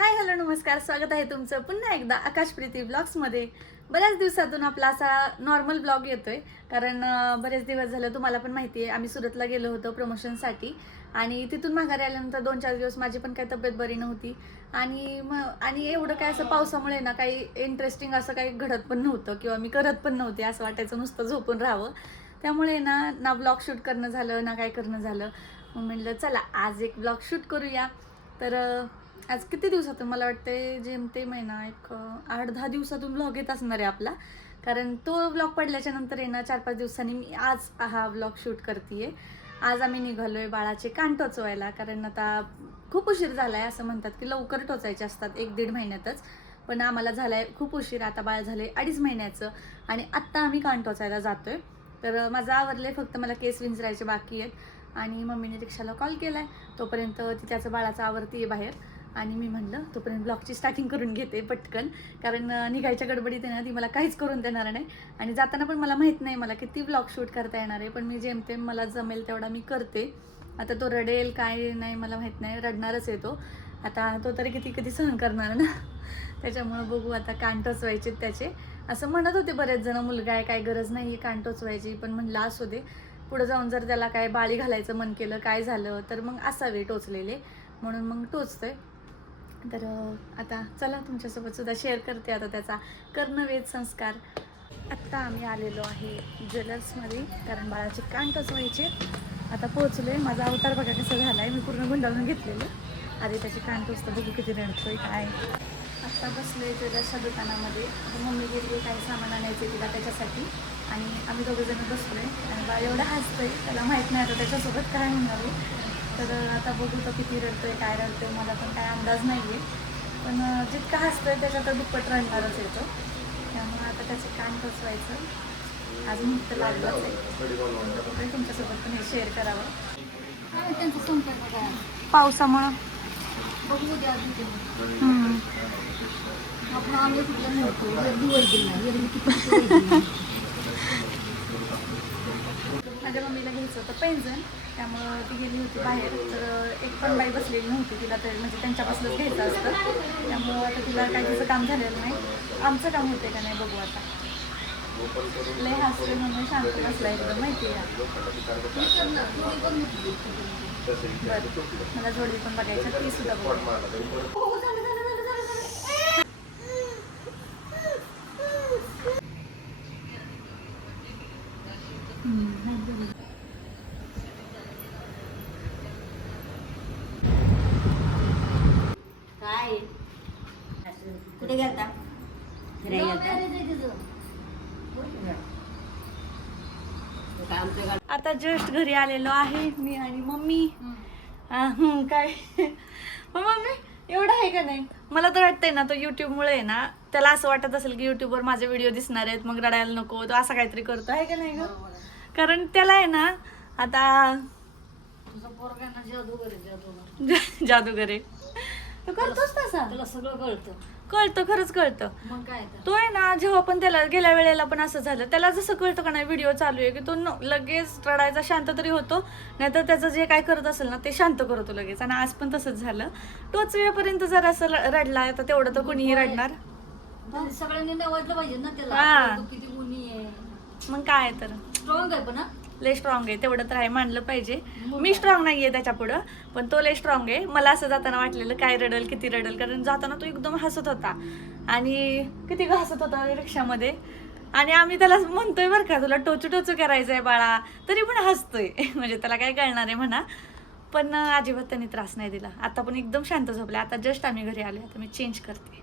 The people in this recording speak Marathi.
हाय हॅलो नमस्कार, स्वागत आहे तुमचं पुन्हा एकदा आकाशप्रीती ब्लॉग्समध्ये. बऱ्याच दिवसातून आपला असा नॉर्मल ब्लॉग येतोय, कारण बरेच दिवस झालं तुम्हाला पण माहिती आहे आम्ही सुरतला गेलो होतो प्रमोशनसाठी. आणि तिथून माघारी आल्यानंतर 2-4 दिवस माझी पण काही तब्येत बरी नव्हती. आणि एवढं काय असं पावसामुळे ना काही इंटरेस्टिंग असं काही घडत पण नव्हतं किंवा मी करत पण नव्हते. असं वाटायचं नुसतं झोपून राहावं. त्यामुळे ना ब्लॉग शूट करणं झालं ना काय करणं झालं. मग म्हटलं चला आज एक ब्लॉग शूट करूया. तर आज किती दिवसातून मला वाटते जेमतेम महिना एक 8-10 दिवसातून व्लॉग येत असणार आहे आपला. कारण तो व्लॉग पडल्याच्या नंतर आहे ना 4-5 दिवसांनी मी आज हा व्लॉग शूट करते. आज आम्ही निघालोय बाळाचे कान टोचवायला, कारण आता खूप उशीर झालाय. असं म्हणतात की लवकर टोचायचे असतात 1-1.5 महिन्यातच, पण आम्हाला झालाय खूप उशीर. आता बाळ झाले 2.5 महिन्याचं आणि आत्ता आम्ही कान टोचायला जातोय. तर माझं आवरले, फक्त मला केस विंचरायचे बाकी आहेत. आणि मम्मीने रिक्षाला कॉल केलाय, तोपर्यंत ती त्याचं बाळाचं आवरतीये बाहेर. आणि मी म्हणलं तोपर्यंत ब्लॉगची स्टार्टिंग करून घेते पटकन, कारण निघायच्या गडबडीत आहे ना ती मला काहीच करून देणार नाही. आणि जाताना पण मला माहीत नाही मला किती ब्लॉग शूट करता येणार आहे, पण मी जेमतेम मला जमेल तेवढा मी करते. आता तो रडेल काय नाही मला माहीत नाही, रडणारच आहे तो. आता तो तरी किती सहन करणार ना. त्याच्यामुळं बघू आता. कान टोचवायचे त्याचे असं म्हणत होते बरेच जण, मुलगा आहे काय गरज नाही आहे कान टोचवायची, पण म्हणलं असू दे. पुढं जाऊन जर त्याला काय बाळी घालायचं मन केलं काय झालं तर मग असावे टोचलेले, म्हणून मग टोचतोय. तर आता चला तुमच्यासोबत सुद्धा शेअर करते आता त्याचा कर्णवेध संस्कार. आत्ता आम्ही आलेलो आहे ज्वेलर्समध्ये, कारण बाळाचे कान टोचवायचे. आता पोहोचलोय. माझा अवतार बघा कसं झाला आहे, मी पूर्ण गुंडाळून घेतलेलं. अरे त्याचे कान टोचतं, बघू किती रडतोय काय. आत्ता बसलोय ज्वेलर्सच्या दुकानामध्ये. मम्मी गेली काही सामान आणायचे तिला त्याच्यासाठी, आणि आम्ही दोघंजण बसलोय. आणि बाळ एवढं हसतोय, त्याला माहीत नाही आता त्याच्यासोबत काय होणार आहे. तर आता बघू तो किती रडतोय काय रडतोय, मला पण काय अंदाज नाही आहे. पण जितका हसतोय त्याच्यात दुप्पट रडणारच येतो. त्यामुळे आता त्याचे कान टोचवायचं आज मुक्त लागलंच आहे. तुमच्यासोबत पण हे शेअर करावं. त्यांचं संपर्क काय पावसामुळं बघू द्या. आपण आम्ही कुठलं नव्हतो गर्दी वैद्य नाही. माझ्या मम्मीला घ्यायचं होतं पैंजण, त्यामुळं ती गेली होती बाहेर. तर एक पण बाई बसलेली नव्हती, तिला तर म्हणजे त्यांच्यापासूनच घ्यायचं असतं. त्यामुळं आता तिला काही तिचं काम झालेलं नाही. आमचं काम होते का नाही बघू आता. लय हसतोय म्हणून शांत बसला एकदम, माहिती आहे. बरं, मला जोडी पण बघायची, ती सुद्धा बघू. काय कुठे गेलता आता जस्ट घरी आलेलो आहे मी आणि मम्मी. काय मग मम्मी एवढं आहे का नाही. मला तर वाटतंय ना तो युट्यूबमुळे आहे ना, त्याला असं वाटत असेल की युट्यूबवर माझे व्हिडिओ दिसणार आहेत, मग रडायला नको, तो असं काहीतरी करतो आहे का नाही ग. कारण त्याला आहे ना आता जादूगर आहे तो, करतोच तसा. तुला सगळं कळतं. कळतं, खरंच कळतं. मग काय तो आहे ना जेव्हा पण त्याला गेल्या वेळेला पण असं झालं, त्याला जसं कळतं का नाही व्हिडिओ चालू आहे की तो लगेच रडायचा, शांत तरी होतो. नाहीतर त्याचं जे काय करत असेल ना ते शांत करतो लगेच. आणि आज पण तसंच झालं. तोच वेळपर्यंत जर असं रडला तर तेवढं तर कुणीही रडणार. सगळ्यांनी नवडलं पाहिजे ना हा. त्याला. तो किती गुणी आहे, मग काय तर स्ट्रॉंग आहे. पण लय स्ट्रॉंग आहे, तेवढं तर आहे, मानलं पाहिजे. मी स्ट्रॉंग नाहीये त्याच्या पुढं, पण तो लय स्ट्रॉंग आहे. मला असं जाताना वाटलेलं काय रडल किती रडल, कारण जाताना तो एकदम हसत होता. आणि किती हसत होता रिक्षामध्ये. आणि आम्ही त्याला म्हणतोय बरं का तुला टोचू टोचू करायचंय बाळा, तरी पण हसतोय. म्हणजे त्याला काय कळणार आहे म्हणा. पण अजिबात त्यांनी त्रास नाही दिला. आता पण एकदम शांत झोपले. आता जस्ट आम्ही घरी आले, आता मी चेंज करते.